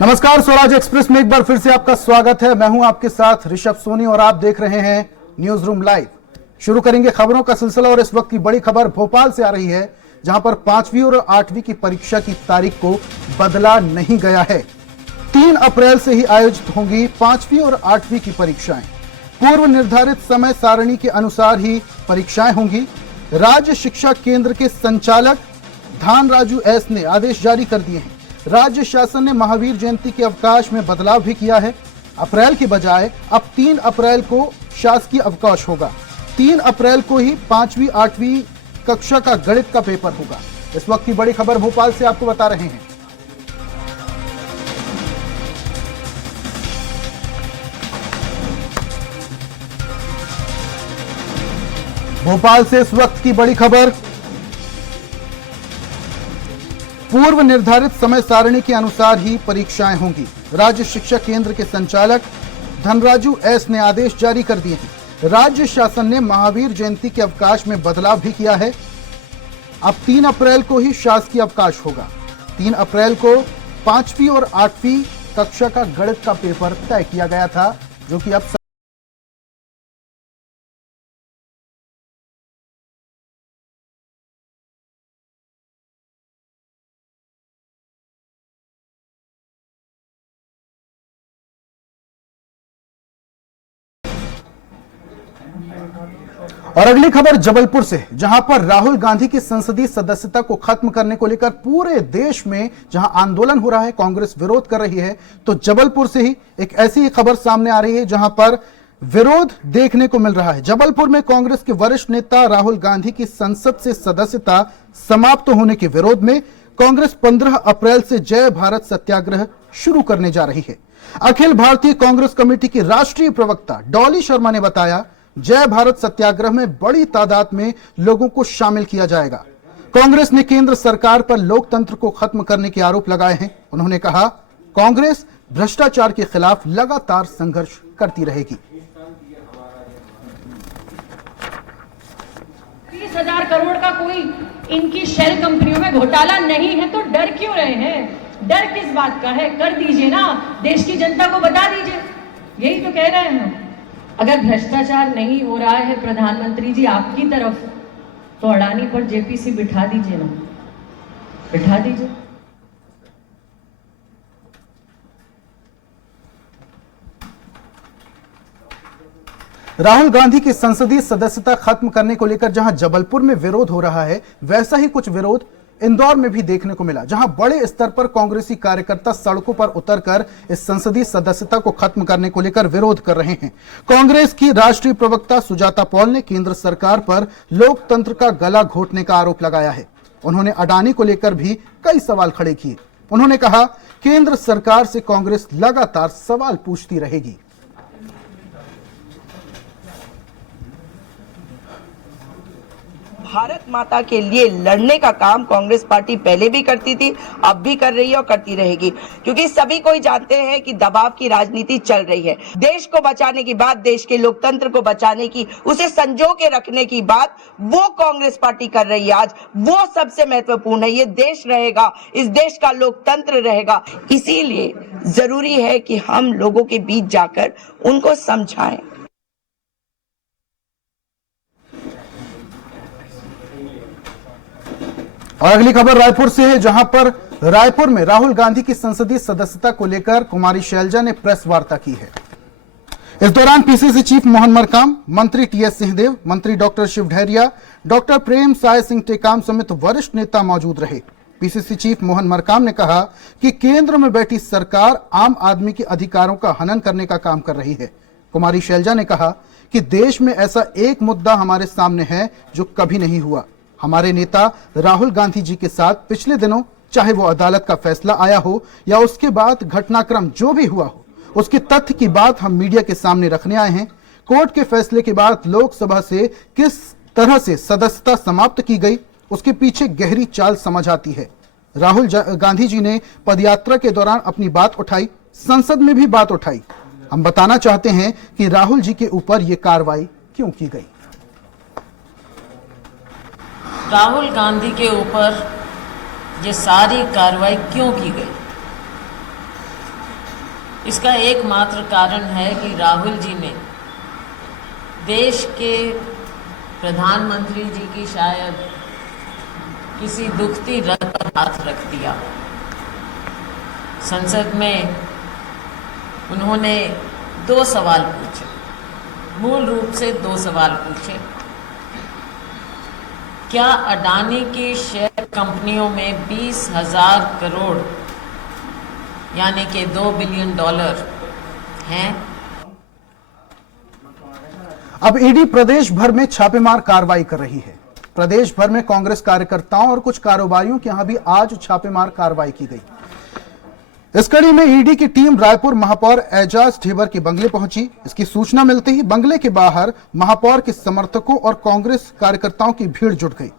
नमस्कार, स्वराज एक्सप्रेस में एक बार फिर से आपका स्वागत है। मैं हूं आपके साथ ऋषभ सोनी और आप देख रहे हैं न्यूज रूम लाइव। शुरू करेंगे खबरों का सिलसिला और इस वक्त की बड़ी खबर भोपाल से आ रही है, जहां पर 5वीं और 8वीं की परीक्षा की तारीख को बदला नहीं गया है। 3 अप्रैल से ही आयोजित होंगी 5वीं और 8वीं की परीक्षाएं। पूर्व निर्धारित समय सारणी के अनुसार ही परीक्षाएं होंगी। राज्य शिक्षा केंद्र के संचालक धानराजू एस ने आदेश जारी कर दिए हैं। राज्य शासन ने महावीर जयंती के अवकाश में बदलाव भी किया है। अप्रैल की बजाय अब 3 अप्रैल को शासकीय अवकाश होगा। 3 अप्रैल को ही 5वीं 8वीं कक्षा का गणित का पेपर होगा। इस वक्त की बड़ी खबर भोपाल से आपको बता रहे हैं। भोपाल से इस वक्त की बड़ी खबर, पूर्व निर्धारित समय सारणी के अनुसार ही परीक्षाएं होंगी। राज्य शिक्षा केंद्र के संचालक धनराजू एस ने आदेश जारी कर दिए हैं। राज्य शासन ने महावीर जयंती के अवकाश में बदलाव भी किया है। अब 3 अप्रैल को ही शासकीय अवकाश होगा। 3 अप्रैल को 5वीं और 8वीं कक्षा का गणित का पेपर तय किया गया था, जो कि अब और अगली खबर जबलपुर से, जहां पर राहुल गांधी की संसदीय सदस्यता को खत्म करने को लेकर पूरे देश में जहां आंदोलन हो रहा है, कांग्रेस विरोध कर रही है, तो जबलपुर से ही एक ऐसी ही खबर सामने आ रही है जहां पर विरोध देखने को मिल रहा है। जबलपुर में कांग्रेस के वरिष्ठ नेता राहुल गांधी की संसद से सदस्यता समाप्त होने के विरोध में कांग्रेस 15 अप्रैल से जय भारत सत्याग्रह शुरू करने जा रही है। अखिल भारतीय कांग्रेस कमेटी की राष्ट्रीय प्रवक्ता डॉली शर्मा ने बताया, जय भारत सत्याग्रह में बड़ी तादाद में लोगों को शामिल किया जाएगा। कांग्रेस ने केंद्र सरकार पर लोकतंत्र को खत्म करने के आरोप लगाए हैं। उन्होंने कहा, कांग्रेस भ्रष्टाचार के खिलाफ लगातार संघर्ष करती रहेगी। 30,000 करोड़ का कोई इनकी शेल कंपनियों में घोटाला नहीं है, तो डर क्यों रहे हैं? डर किस बात का है? कर दीजिए ना, देश की जनता को बता दीजिए। यही तो कह रहे हैं हम। अगर भ्रष्टाचार नहीं हो रहा है प्रधानमंत्री जी आपकी तरफ, तो अडानी पर जेपीसी बिठा दीजिए ना, बिठा दीजिए। राहुल गांधी की संसदीय सदस्यता खत्म करने को लेकर जहां जबलपुर में विरोध हो रहा है, वैसा ही कुछ विरोध इंदौर में भी देखने को मिला, जहां बड़े स्तर पर कांग्रेसी कार्यकर्ता सड़कों पर उतरकर इस संसदीय सदस्यता को खत्म करने को लेकर विरोध कर रहे हैं। कांग्रेस की राष्ट्रीय प्रवक्ता सुजाता पॉल ने केंद्र सरकार पर लोकतंत्र का गला घोटने का आरोप लगाया है। उन्होंने अडानी को लेकर भी कई सवाल खड़े किए। उन्होंने कहा, केंद्र सरकार से कांग्रेस लगातार सवाल पूछती रहेगी। भारत माता के लिए लड़ने का काम कांग्रेस पार्टी पहले भी करती थी, अब भी कर रही है और करती रहेगी, क्योंकि सभी कोई जानते हैं कि दबाव की राजनीति चल रही है। देश को बचाने की बात, देश के लोकतंत्र को बचाने की, उसे संजो के रखने की बात वो कांग्रेस पार्टी कर रही है। आज वो सबसे महत्वपूर्ण है। ये देश रहेगा, इस देश का लोकतंत्र रहेगा। इसीलिए जरूरी है कि हम लोगों के बीच जाकर उनको समझाएं। और अगली खबर रायपुर से है, जहां पर रायपुर में राहुल गांधी की संसदीय सदस्यता को लेकर कुमारी शैलजा ने प्रेस वार्ता की है। इस दौरान पीसीसी चीफ मोहन मरकाम, मंत्री टीएस सिंहदेव, मंत्री डॉक्टर शिव डहरिया, डॉक्टर प्रेम साय सिंह टेकाम समेत वरिष्ठ नेता मौजूद रहे। पीसीसी चीफ मोहन मरकाम ने कहा कि केंद्र में बैठी सरकार आम आदमी के अधिकारों का हनन करने का काम कर रही है। कुमारी शैलजा ने कहा कि देश में ऐसा एक मुद्दा हमारे सामने है जो कभी नहीं हुआ। हमारे नेता राहुल गांधी जी के साथ पिछले दिनों, चाहे वो अदालत का फैसला आया हो या उसके बाद घटनाक्रम जो भी हुआ हो, उसके तथ्य की बात हम मीडिया के सामने रखने आए हैं। कोर्ट के फैसले के बाद लोकसभा से किस तरह से सदस्यता समाप्त की गई, उसके पीछे गहरी चाल समझ आती है। राहुल गांधी जी ने पदयात्रा के दौरान अपनी बात उठाई, संसद में भी बात उठाई। हम बताना चाहते हैं कि राहुल जी के ऊपर यह कार्रवाई क्यों की गई। राहुल गांधी के ऊपर ये सारी कार्रवाई क्यों की गई? इसका एकमात्र कारण है कि राहुल जी ने देश के प्रधानमंत्री जी की शायद किसी दुखती रग पर हाथ रख दिया। संसद में उन्होंने 2 सवाल पूछे, मूल रूप से 2 सवाल पूछे। क्या अडानी की शेयर कंपनियों में 20,000 करोड़ यानी कि $2 बिलियन हैं? अब ईडी प्रदेश भर में छापेमार कार्रवाई कर रही है। प्रदेश भर में कांग्रेस कार्यकर्ताओं और कुछ कारोबारियों के यहां भी आज छापेमार कार्रवाई की गई। इस कड़ी में ईडी की टीम रायपुर महापौर एजाज ढेबर के बंगले पहुंची। इसकी सूचना मिलते ही बंगले के बाहर महापौर के समर्थकों और कांग्रेस कार्यकर्ताओं की भीड़ जुट गई।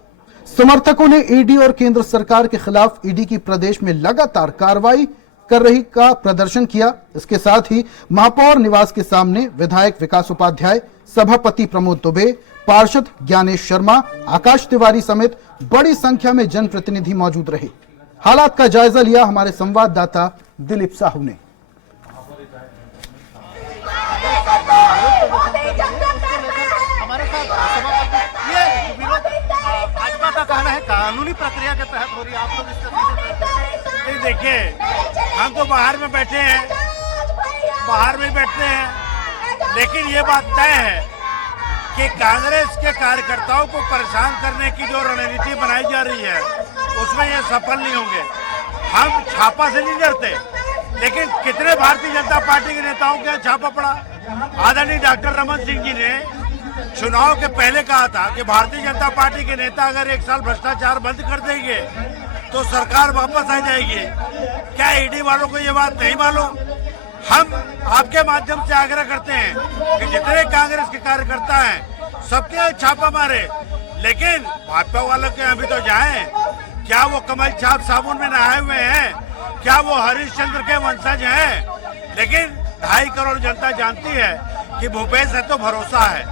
समर्थकों ने ईडी और केंद्र सरकार के खिलाफ ईडी की प्रदेश में लगातार कार्रवाई कर रही का प्रदर्शन किया। इसके साथ ही महापौर निवास के सामने विधायक विकास उपाध्याय, सभापति प्रमोद दुबे, पार्षद ज्ञानेश शर्मा, आकाश तिवारी समेत बड़ी संख्या में जनप्रतिनिधि मौजूद रहे। हालात का जायजा लिया हमारे संवाददाता दिलीप साहू ने। भाजपा का कहना है कानूनी प्रक्रिया के तहत हो रही है, आप लोग इसका देखिए, हम तो बाहर में बैठे हैं, बाहर में बैठते हैं, लेकिन ये बात तय है कि कांग्रेस के कार्यकर्ताओं को परेशान करने की जो रणनीति बनाई जा रही है उसमें ये सफल नहीं होंगे। हम छापा से नहीं डरते, लेकिन कितने भारतीय जनता पार्टी के नेताओं के छापा पड़ा। आदरणीय डॉक्टर रमन सिंह जी ने चुनाव के पहले कहा था कि भारतीय जनता पार्टी के नेता अगर 1 साल भ्रष्टाचार बंद कर देंगे तो सरकार वापस आ जाएगी। क्या ईडी वालों को ये बात नहीं मालूम? हम आपके माध्यम से आग्रह करते हैं कि जितने कांग्रेस के कार्यकर्ता हैं सबके छापा मारे, लेकिन भाजपा वालों के अभी तो जाएं। क्या वो कमल छाप साबुन में नहाए हुए हैं? क्या वो हरिश्चंद्र के वंशज हैं? लेकिन 2.5 करोड़ जनता जानती है कि भूपेश है तो भरोसा है,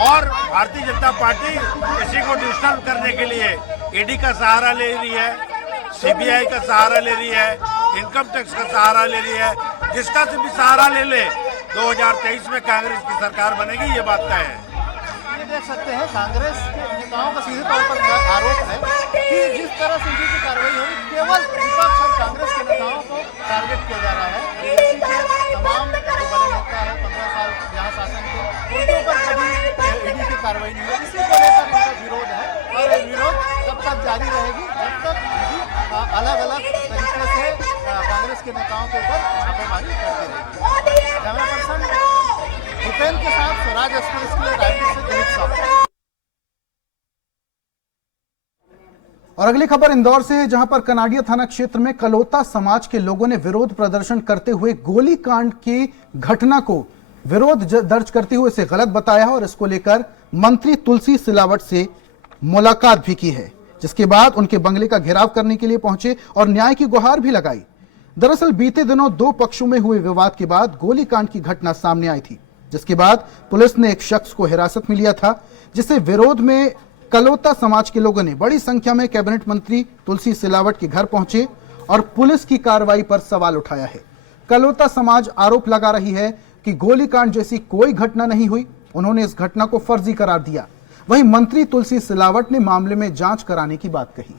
और भारतीय जनता पार्टी इसी को डिस्टर्ब करने के लिए ईडी का सहारा ले रही है, सीबीआई का सहारा ले रही है, इनकम टैक्स का सहारा ले रही है। जिसका से भी सहारा ले ले 2023 में कांग्रेस की सरकार बनेगी, ये बात तय है। ये देख सकते हैं कांग्रेस के नेताओं का सीधे तौर पर आरोप है कि जिस तरह से ईडी की कार्रवाई हो रही केवल विपक्ष और कांग्रेस के नेताओं को टारगेट किया जा रहा है। बीजेपी के तमाम जो बड़े नेता है 15 साल यहाँ शासन के, उनके ऊपर कभी ईडी की कार्रवाई नहीं हुई। इसी को लेकर उनका विरोध है, और ये विरोध तब तक जारी रहेगी जब तक ईडी अलग अलग तरीके से कांग्रेस के नेताओं के ऊपर छापेमारी करती रहेगी। कैमरा पर्सन भूपेन के साथ स्वराज एक्सप्रेस के लिए रायपुर से दिलीप साहू। और अगली खबर इंदौर से है, जहां पर कनाडिया थाना क्षेत्र में कलोता समाज के लोगों ने विरोध प्रदर्शन करते हुए गोलीकांड की घटना को विरोध दर्ज करते हुए इसे गलत बताया और इसको लेकर मंत्री तुलसी सिलावट से मुलाकात भी की है, जिसके बाद उनके बंगले का घेराव करने के लिए पहुंचे और न्याय की गुहार भी लगाई। दरअसल बीते दिनों 2 पक्षों में हुए विवाद के बाद गोलीकांड की घटना सामने आई थी, जिसके बाद पुलिस ने एक शख्स को हिरासत में लिया था, जिससे विरोध में कलोता समाज के लोगों ने बड़ी संख्या में कैबिनेट मंत्री तुलसी सिलावट के घर पहुंचे और पुलिस की कार्रवाई पर सवाल उठाया है। कलोता समाज आरोप लगा रही है कि गोलीकांड जैसी कोई घटना नहीं हुई। उन्होंने इस घटना को फर्जी करार दिया। वहीं मंत्री तुलसी सिलावट ने मामले में जांच कराने की बात कही।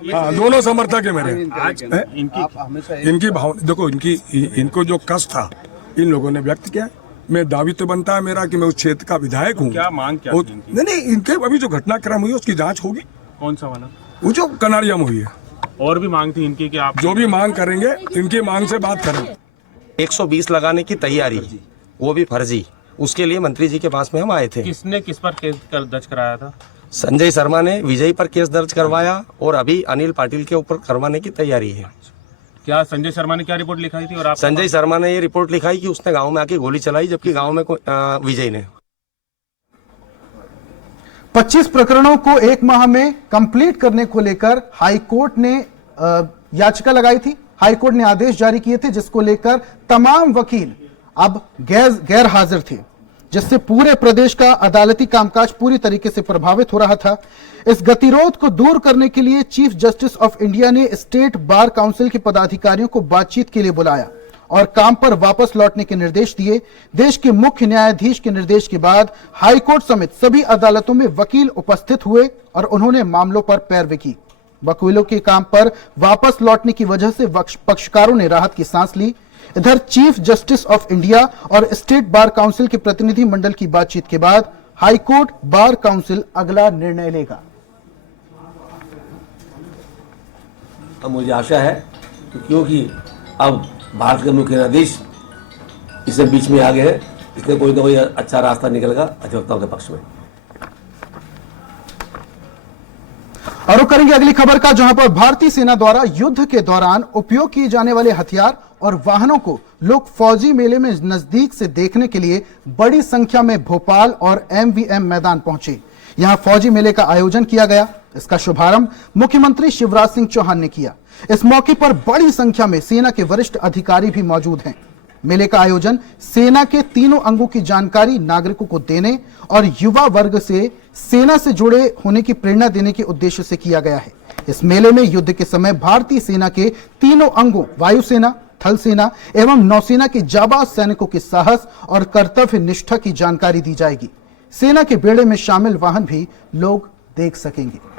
हाँ, दोनों समर्थक है मेरे। इनकी भावना देखो, इनको जो कष्ट था इन लोगों ने व्यक्त किया। मैं दावी तो बनता है मेरा कि मैं उस क्षेत्र का विधायक हूँ। क्या मांग क्या नहीं, इनके अभी जो घटनाक्रम हुई उसकी जांच होगी। कौन सा वाला? वो जो कनाड़िया में हुई है। और भी मांग थी इनकी कि आप जो भी मांग करेंगे इनकी मांग से बात करेंगे। 120 लगाने की तैयारी, वो भी फर्जी, उसके लिए मंत्री जी के पास में हम आए थे। किसने किस पर केस दर्ज कराया था? संजय शर्मा ने विजय पर केस दर्ज करवाया और अभी अनिल पाटिल के ऊपर करवाने की तैयारी है। क्या संजय शर्मा ने क्या रिपोर्ट लिखाई थी? और आप? संजय शर्मा ने ये रिपोर्ट लिखाई कि उसने गांव में आके गोली चलाई, जबकि गांव में विजय ने। 25 प्रकरणों को 1 माह में कंप्लीट करने को लेकर हाईकोर्ट ने याचिका लगाई थी। हाईकोर्ट ने आदेश जारी किए थे, जिसको लेकर तमाम वकील अब गैर हाजिर थे। जिससे पूरे प्रदेश का अदालती कामकाज पूरी तरीके से प्रभावित हो रहा था। इस गतिरोध को दूर करने के लिए चीफ जस्टिस ऑफ इंडिया ने स्टेट बार काउंसिल के पदाधिकारियों को बातचीत के लिए बुलाया और काम पर वापस लौटने के निर्देश दिए। देश के मुख्य न्यायाधीश के निर्देश के बाद हाईकोर्ट समेत सभी अदालतों में वकील उपस्थित हुए और उन्होंने मामलों पर पैरवी की। वकीलों के काम पर वापस लौटने की वजह से पक्षकारों ने राहत की सांस ली। इधर चीफ जस्टिस ऑफ इंडिया और स्टेट बार काउंसिल के प्रतिनिधि मंडल की बातचीत के बाद हाईकोर्ट बार काउंसिल अगला निर्णय लेगा। मुझे आशा है क्योंकि अब भारत के मुख्य न्यायाधीश इससे बीच में आ गए हैं, इसलिए कोई ना कोई अच्छा रास्ता निकलेगा अधिवक्ताओं के पक्ष में। और रुक करेंगे अगली खबर का, जहां पर भारतीय सेना द्वारा युद्ध के दौरान उपयोग किए जाने वाले हथियार और वाहनों को लोग फौजी मेले में नजदीक से देखने के लिए बड़ी संख्या में भोपाल और एमवीएम मैदान पहुंचे। यहां फौजी मेले का आयोजन किया गया। इसका शुभारंभ मुख्यमंत्री शिवराज सिंह चौहान ने किया। इस मौके पर बड़ी संख्या में सेना के वरिष्ठ अधिकारी भी मौजूद हैं। मेले का आयोजन सेना के तीनों अंगों की जानकारी नागरिकों को देने और युवा वर्ग से सेना से जुड़े होने की प्रेरणा देने के उद्देश्य से किया गया है। इस मेले में युद्ध के समय भारतीय सेना के तीनों अंगों वायुसेना, थल सेना एवं नौसेना के जाबाज सैनिकों के साहस और कर्तव्य निष्ठा की जानकारी दी जाएगी। सेना के बेड़े में शामिल वाहन भी लोग देख सकेंगे।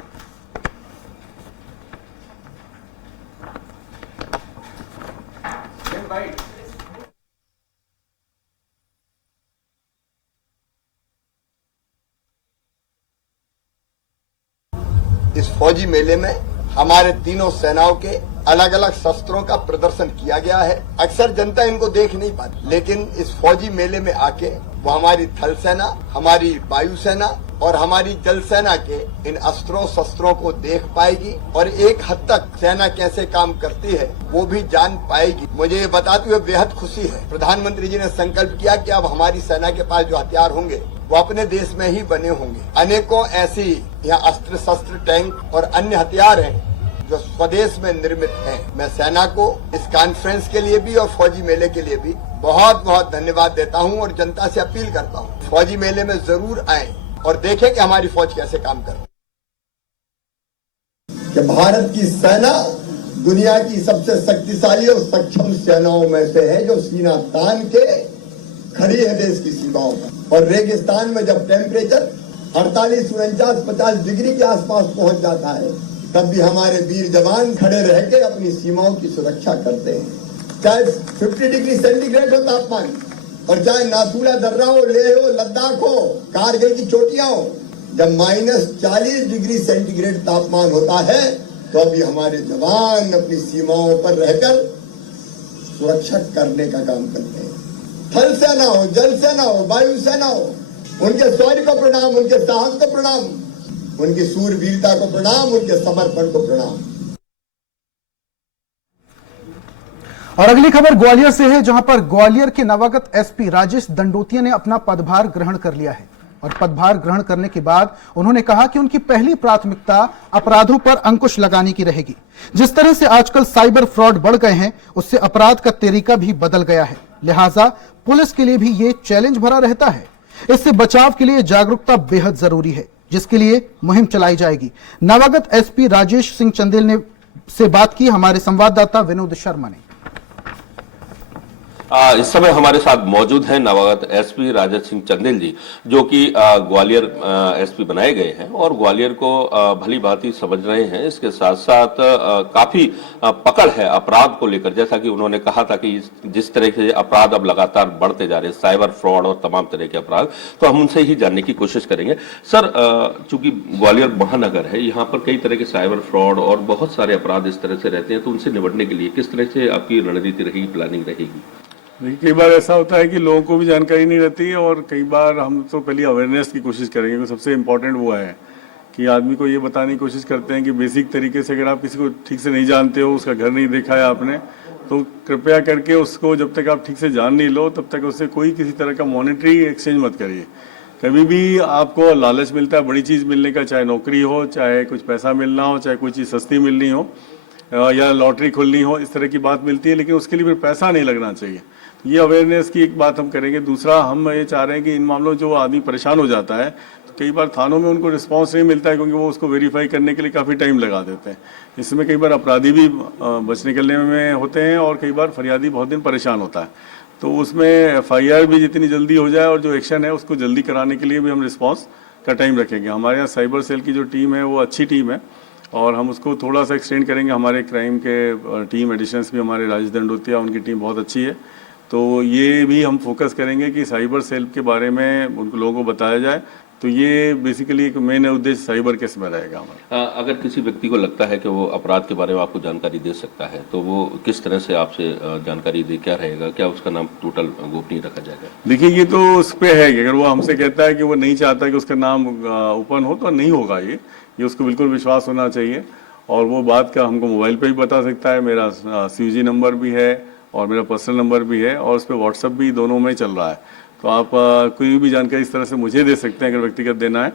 इस फौजी मेले में हमारे तीनों सेनाओं के अलग अलग शस्त्रों का प्रदर्शन किया गया है। अक्सर जनता इनको देख नहीं पाती, लेकिन इस फौजी मेले में आके वो हमारी थल सेना, हमारी वायुसेना और हमारी जल सेना के इन अस्त्रों शस्त्रों को देख पाएगी और एक हद तक सेना कैसे काम करती है वो भी जान पाएगी। मुझे ये बताते हुए बेहद खुशी है, प्रधानमंत्री जी ने संकल्प किया कि अब हमारी सेना के पास जो हथियार होंगे वो अपने देश में ही बने होंगे। अनेकों ऐसी यहाँ अस्त्र शस्त्र, टैंक और अन्य हथियार हैं जो स्वदेश में निर्मित हैं। मैं सेना को इस कॉन्फ्रेंस के लिए भी और फौजी मेले के लिए भी बहुत बहुत धन्यवाद देता हूँ और जनता से अपील करता हूँ फौजी मेले में जरूर आएं और देखें कि हमारी फौज कैसे काम कर रही है। भारत की सेना दुनिया की सबसे शक्तिशाली और सक्षम सेनाओं में से है, जो सीना तान के खड़ी है देश की सीमाओं पर। और रेगिस्तान में जब टेम्परेचर 48, 49, 50 डिग्री के आसपास पहुंच जाता है, तब भी हमारे वीर जवान खड़े रह के अपनी सीमाओं की सुरक्षा करते हैं। चाहे 50 डिग्री सेंटीग्रेड हो तापमान और चाहे नाथुला दर्रा हो, लेह हो, लद्दाख हो, कारगिल की चोटियां हो, जब -40 डिग्री सेंटीग्रेड तापमान होता है तो अभी हमारे जवान अपनी सीमाओं पर रहकर सुरक्षा करने का काम करते हैं। थल सेना हो, जल सेना हो, वायु सेना हो, उनके शौर्य को प्रणाम, उनके साहस को प्रणाम, उनकी सूरवीरता को प्रणाम, उनके समर्पण को प्रणाम। और अगली खबर ग्वालियर से है, जहां पर ग्वालियर के नवागत एसपी राजेश दंडोतिया ने अपना पदभार ग्रहण कर लिया है। और पदभार ग्रहण करने के बाद उन्होंने कहा कि उनकी पहली प्राथमिकता अपराधों पर अंकुश लगाने की रहेगी। जिस तरह से आजकल साइबर फ्रॉड बढ़ गए हैं, उससे अपराध का तरीका भी बदल गया है। लिहाजा पुलिस के लिए भी ये चैलेंज भरा रहता है। इससे बचाव के लिए जागरूकता बेहद जरूरी है, जिसके लिए मुहिम चलाई जाएगी। नवागत एसपी राजेश सिंह चंदेल ने से बात की हमारे संवाददाता विनोद शर्मा ने। इस समय हमारे साथ मौजूद हैं नवागत एसपी राजेश सिंह चंदेल जी, जो कि ग्वालियर एसपी बनाए गए हैं और ग्वालियर को भली भांति समझ रहे हैं। इसके साथ साथ काफी पकड़ है अपराध को लेकर, जैसा कि उन्होंने कहा था कि जिस तरह से अपराध अब लगातार बढ़ते जा रहे हैं, साइबर फ्रॉड और तमाम तरह के अपराध, तो हम उनसे ही जानने की कोशिश करेंगे। सर, चूंकि ग्वालियर महानगर है, यहाँ पर कई तरह के साइबर फ्रॉड और बहुत सारे अपराध इस तरह से रहते हैं, तो उनसे निपटने के लिए किस तरह से आपकी रणनीति रहेगी, प्लानिंग रहेगी? देखिए, कई बार ऐसा होता है कि लोगों को भी जानकारी नहीं रहती है और कई बार हम तो पहले अवेयरनेस की कोशिश करेंगे, क्योंकि सबसे इम्पोर्टेंट वो है कि आदमी को ये बताने की कोशिश करते हैं कि बेसिक तरीके से अगर आप किसी को ठीक से नहीं जानते हो, उसका घर नहीं देखा है आपने, तो कृपया करके उसको जब तक आप ठीक से जान नहीं लो तब तक उससे कोई किसी तरह का मॉनेटरी एक्सचेंज मत करिए। कभी भी आपको लालच मिलता है बड़ी चीज़ मिलने का, चाहे नौकरी हो, चाहे कुछ पैसा मिलना हो, चाहे कोई चीज़ सस्ती मिलनी हो या लॉटरी खुलनी हो, इस तरह की बात मिलती है, लेकिन उसके लिए फिर पैसा नहीं लगना चाहिए। ये अवेयरनेस की एक बात हम करेंगे। दूसरा, हम ये चाह रहे हैं कि इन मामलों में जो आदमी परेशान हो जाता है तो कई बार थानों में उनको रिस्पांस नहीं मिलता है, क्योंकि वो उसको वेरीफाई करने के लिए काफ़ी टाइम लगा देते हैं। इसमें कई बार अपराधी भी बच निकलने में होते हैं और कई बार फरियादी बहुत दिन परेशान होता है। तो उसमें FIR भी जितनी जल्दी हो जाए और जो एक्शन है उसको जल्दी कराने के लिए भी हम रिस्पॉन्स का टाइम रखेंगे। हमारे यहाँ साइबर सेल की जो टीम है वो अच्छी टीम है और हम उसको थोड़ा सा एक्सटेंड करेंगे। हमारे क्राइम के टीम एडिशंस भी हमारे राजेश दंडोतिया, उनकी टीम बहुत अच्छी है। तो ये भी हम फोकस करेंगे कि साइबर सेल के बारे में उन लोगों को बताया जाए। तो ये बेसिकली एक मेन उद्देश्य साइबर केस में रहेगा हमारा। अगर किसी व्यक्ति को लगता है कि वो अपराध के बारे में आपको जानकारी दे सकता है तो वो किस तरह से आपसे जानकारी दे, क्या रहेगा, क्या उसका नाम टोटल गोपनीय रखा जाएगा? देखिए, ये तो उस पर है कि अगर वो हमसे कहता है कि वो नहीं चाहता कि उसका नाम ओपन हो तो नहीं होगा। ये उसको बिल्कुल विश्वास होना चाहिए और वो बात का हमको मोबाइल पे भी बता सकता है। मेरा CUG नंबर भी है और मेरा पर्सनल नंबर भी है और उस पर व्हाट्सएप भी दोनों में चल रहा है। तो आप कोई भी जानकारी इस तरह से मुझे दे सकते हैं अगर व्यक्तिगत देना है।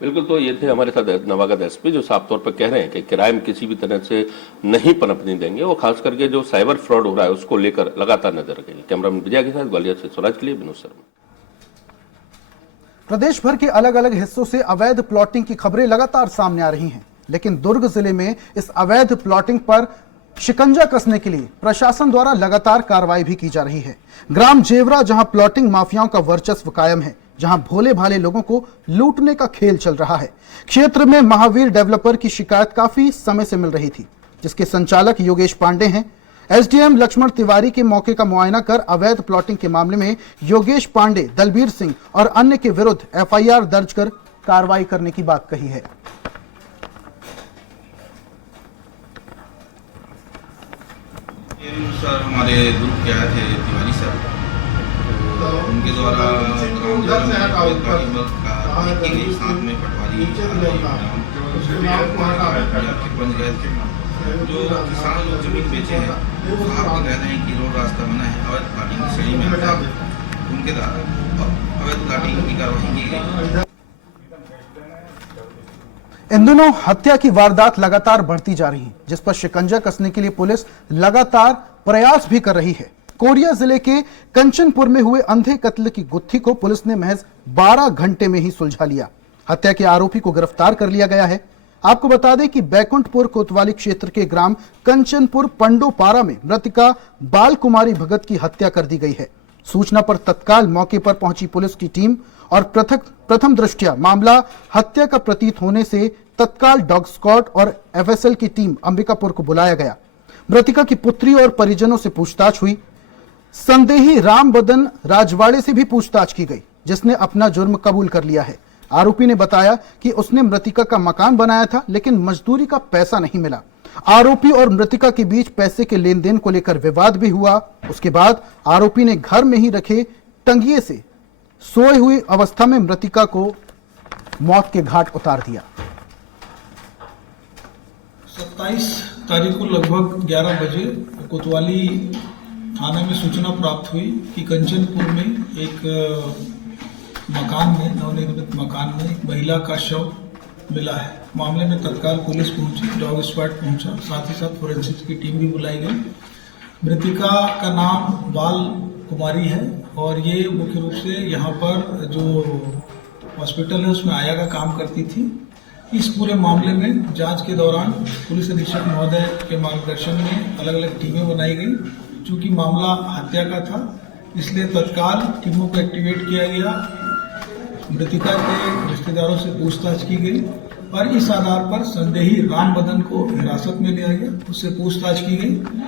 बिल्कुल। तो ये थे हमारे साथ नवागत SP जो साफ तौर पर कह रहे हैं कि क्राइम किसी भी तरह से नहीं पनपने देंगे और खास करके जो साइबर फ्रॉड हो रहा है उसको लेकर लगातार नजर रखेंगे। कैमरामैन विजय के साथ ग्वालियर से स्वराज के लिए विनोद शर्मा। प्रदेश भर के अलग अलग हिस्सों से अवैध प्लॉटिंग की खबरें लगातार सामने आ रही हैं, लेकिन दुर्ग जिले में इस अवैध प्लॉटिंग पर शिकंजा कसने के लिए प्रशासन द्वारा लगातार कार्रवाई भी की जा रही है। ग्राम जेवरा, जहां प्लॉटिंग माफियाओं का वर्चस्व कायम है, जहां भोले भाले लोगों को लूटने का खेल चल रहा है। क्षेत्र में महावीर डेवलपर की शिकायत काफी समय से मिल रही थी, जिसके संचालक योगेश पांडे हैं। SDM लक्ष्मण तिवारी के मौके का मुआयना कर अवैध प्लॉटिंग के मामले में योगेश पांडे, दलबीर सिंह और अन्य के विरुद्ध FIR दर्ज कर कार्रवाई करने की बात कही है। सर, हमारे ग्रुप के आए थे तिवारी सर, तो उनके द्वारा साथ में पटवारी बन गए थे। जो किसान लोग जमीन बेचे हैं वो कह रहे हैं कि रोड रास्ता बना है, अवैध प्लाटिंग सही में उनके द्वारा अवैध प्लाटिंग की कार्रवाई की गई। इन दिनों हत्या की वारदात लगातार बढ़ती जा रही है, जिस पर शिकंजा कसने के लिए पुलिस लगातार प्रयास भी कर रही है। कोरिया जिले के कंचनपुर में हुए अंधे कत्ल की गुत्थी को पुलिस ने महज 12 घंटे में ही सुलझा लिया। हत्या के आरोपी को गिरफ्तार कर लिया गया है। आपको बता दें कि बैकुंठपुर कोतवाली क्षेत्र के ग्राम कंचनपुर पंडोपारा में मृतका बाल कुमारी भगत की हत्या कर दी गई है। सूचना पर तत्काल मौके पर पहुंची पुलिस की टीम और प्रथम दृष्टया मामला हत्या का प्रतीत होने से तत्काल डॉग स्क्वाड और FSL की टीम अंबिकापुर को बुलाया गया। मृतका की पुत्री और परिजनों से पूछताछ हुई। संदेही राम बदन राजवाड़े से भी पूछताछ की गई, जिसने अपना जुर्म कबूल कर लिया है। आरोपी ने बताया कि उसने मृतिका का मकान बनाया था, लेकिन मजदूरी का पैसा नहीं मिला। आरोपी और मृतिका के बीच पैसे के लेन देन को लेकर विवाद भी हुआ। उसके बाद आरोपी ने घर में ही रखे टंगिए से सोई हुई अवस्था में मृतिका को मौत के घाट उतार दिया। 27 तारीख को लगभग 11 बजे कोतवाली थाने में सूचना प्राप्त हुई कि कंचनपुर में एक मकान में, नवनिर्मित मकान में एक महिला का शव मिला है। मामले में तत्काल पुलिस पहुंची, डॉग स्क्वाड पहुंचा, साथ ही साथ फोरेंसिक्स की टीम भी बुलाई गई। मृतिका का नाम बाल कुमारी है और ये मुख्य रूप से यहाँ पर जो हॉस्पिटल है उसमें आया का काम करती थी। इस पूरे मामले में जांच के दौरान पुलिस अधीक्षक महोदय के मार्गदर्शन में अलग अलग टीमें बनाई गई। चूंकि मामला हत्या का था, इसलिए तत्काल टीमों को एक्टिवेट किया गया। मृतिका के रिश्तेदारों से पूछताछ की गई और इस आधार पर संदेही राम बदन को हिरासत में लिया गया, उससे पूछताछ की गई।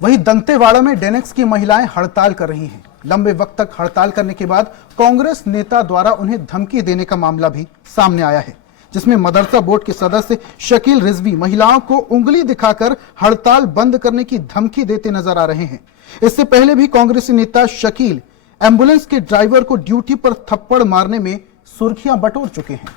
वहीं दंतेवाड़ा में डेनेक्स की महिलाएं हड़ताल कर रही हैं। लंबे वक्त तक हड़ताल करने के बाद कांग्रेस नेता द्वारा उन्हें धमकी देने का मामला भी सामने आया है, जिसमें मदरसा बोर्ड के सदस्य शकील रिजवी महिलाओं को उंगली दिखाकर हड़ताल बंद करने की धमकी देते नजर आ रहे हैं। इससे पहले भी कांग्रेसी नेता शकील एम्बुलेंस के ड्राइवर को ड्यूटी पर थप्पड़ मारने में सुर्खियां बटोर चुके हैं।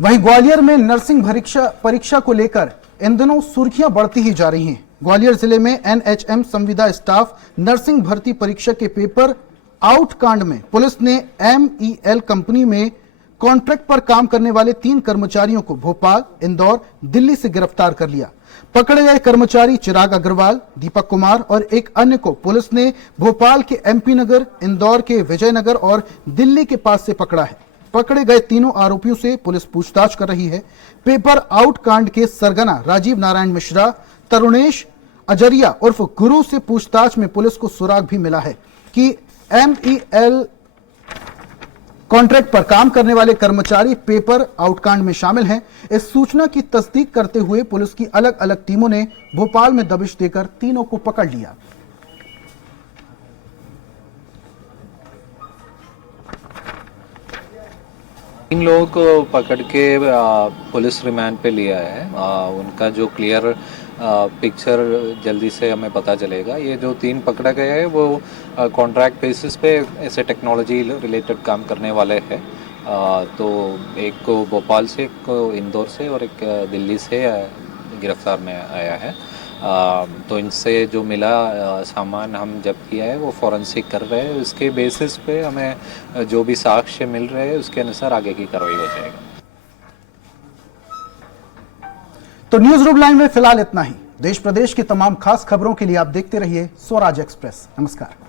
वहीं ग्वालियर में नर्सिंग परीक्षा को लेकर इन दिनों सुर्खियां बढ़ती ही जा रही हैं। ग्वालियर जिले में एनएचएम संविदा स्टाफ नर्सिंग भर्ती परीक्षा के पेपर आउट कांड में पुलिस ने MEL कंपनी में कॉन्ट्रैक्ट पर काम करने वाले 3 कर्मचारियों को भोपाल, इंदौर, दिल्ली से गिरफ्तार कर लिया। पकड़े गए कर्मचारी चिराग अग्रवाल, दीपक कुमार और एक अन्य को पुलिस ने भोपाल के MP नगर, इंदौर के विजयनगर और दिल्ली के पास से पकड़ा है। पकड़े गए तीनों आरोपियों से पुलिस पूछताछ कर रही है। पेपर आउट कांड के सरगना राजीव नारायण मिश्रा, तरुणेश अजरिया उर्फ गुरु से पूछताछ में पुलिस को सुराग भी मिला है कि MEL कॉन्ट्रैक्ट पर काम करने वाले कर्मचारी पेपर आउटकांड में शामिल हैं। इस सूचना की तस्दीक करते हुए पुलिस की अलग अलग टीमों ने भोपाल में दबिश देकर तीनों को पकड़ लिया। इन लोगों को पकड़ के पुलिस रिमांड पे लिया है। उनका जो क्लियर पिक्चर जल्दी से हमें पता चलेगा। ये जो 3 पकड़ा गए हैं वो कॉन्ट्रैक्ट बेसिस पे ऐसे टेक्नोलॉजी रिलेटेड काम करने वाले हैं। तो एक को भोपाल से, एक को इंदौर से और एक दिल्ली से गिरफ्तार में आया है। तो इनसे जो मिला सामान हम जब्त किया है वो फॉरेंसिक कर रहे हैं। उसके बेसिस पे हमें जो भी साक्ष्य मिल रहे हैं उसके अनुसार आगे की कार्रवाई हो जाएगी। तो न्यूज रूम लाइव में फिलहाल इतना ही। देश प्रदेश की तमाम खास खबरों के लिए आप देखते रहिए स्वराज एक्सप्रेस। नमस्कार।